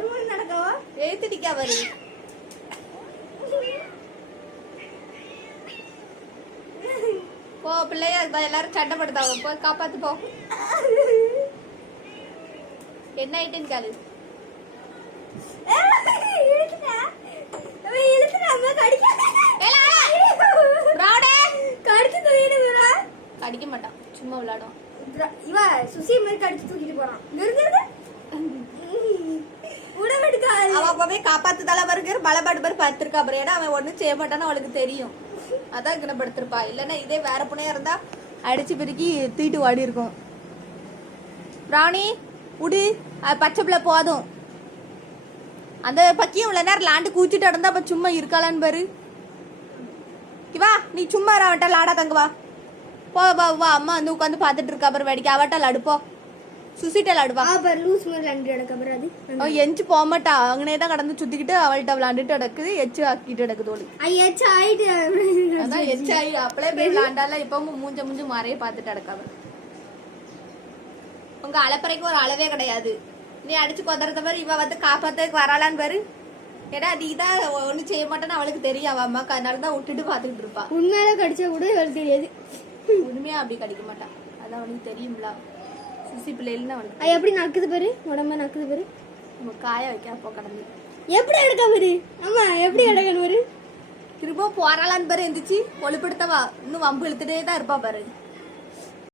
ஒரு மணி நடக்கவா எழுத்துடிக்கா வரு போ பிள்ளைய எல்லாரும் சண்டை படுத்தாங்க போ காப்பாத்து போ என்ன ஆயிட்டுன்னு காலு கடிக்க மாட்டான் சும்மா விளையாடும் இவ சுசி மாதிரி கடிச்சு தூக்கிட்டு போறான் அவன் அப்பவே காப்பாத்து தலை வருகிற பலபாடு பேர் பார்த்திருக்கா அப்புறம் ஏன்னா அவன் ஒண்ணும் செய்ய மாட்டான்னு அவளுக்கு தெரியும் அதான் குணப்படுத்திருப்பா இல்லன்னா இதே வேற புனையா இருந்தா அடிச்சு பெருக்கி தூக்கிட்டு ஓடி இருக்கும் ராணி உடு பச்சை பிள்ளை போதும் அந்த பக்கியும் இவ்வளவு நேரம் லாண்டு கூச்சிட்டு நடந்தா அப்ப சும்மா இருக்காளான்னு பாரு வா நீ சும்மா அவட்ட லாடா தங்க வா போ வா வா அம்மா வந்து உட்காந்து பாத்துட்டு இருக்கா அப்புறம் வேடிக்கை அவட்ட லாடுப்போ சுசிட்ட லாடுவா லூஸ் மாதிரி விளாண்டு எனக்கு அப்புறம் அது அவன் எஞ்சி போக மாட்டா அங்கனே தான் கடந்து சுத்திக்கிட்டு அவள்கிட்ட விளாண்டுட்டு கிடக்குது எச்சு ஆக்கிட்டு கிடக்குது தோழி எச்சு ஆயிட்டு அதான் எச்சு ஆகி அப்பளே போய் விளாண்டால இப்பவும் மூஞ்ச மாறைய பாத்துட்டு கிடக்காவ உங்க அலப்பறைக்கு ஒரு அளவே கிடையாது நீ அடிச்சு கொதறத பாரு இவ வந்து காப்பாத்துக்கு வராளான்னு பாரு ஏன்னா அது இதான் ஒண்ணு செய்ய மாட்டேன்னு அவளுக்கு தெரியும் அவ அம்மாக்கு அதனாலதான் விட்டுட்டு பாத்துக்கிட்டு இருப்பா உண்மையில கடிச்சா கூட அவளுக்கு தெரியாது உண்மையா அப்படி கடிக்க மாட்டான் அதான் அவனுக்கு தெரியும்ல சுசி பிள்ளைன்னு அவனுக்கு எப்படி நக்குது பாரு உடம்பா நக்குது பாரு நம்ம காய வைக்க அப்போ கடந்து எப்படி எடுக்க பாரு ஆமா எப்படி எடுக்கணும் பாரு திரும்ப போறாளான்னு பாரு எந்திரிச்சு ஒளிப்படுத்தவா இன்னும் வம்பு இழுத்துட்டே தான் இருப்பா பாரு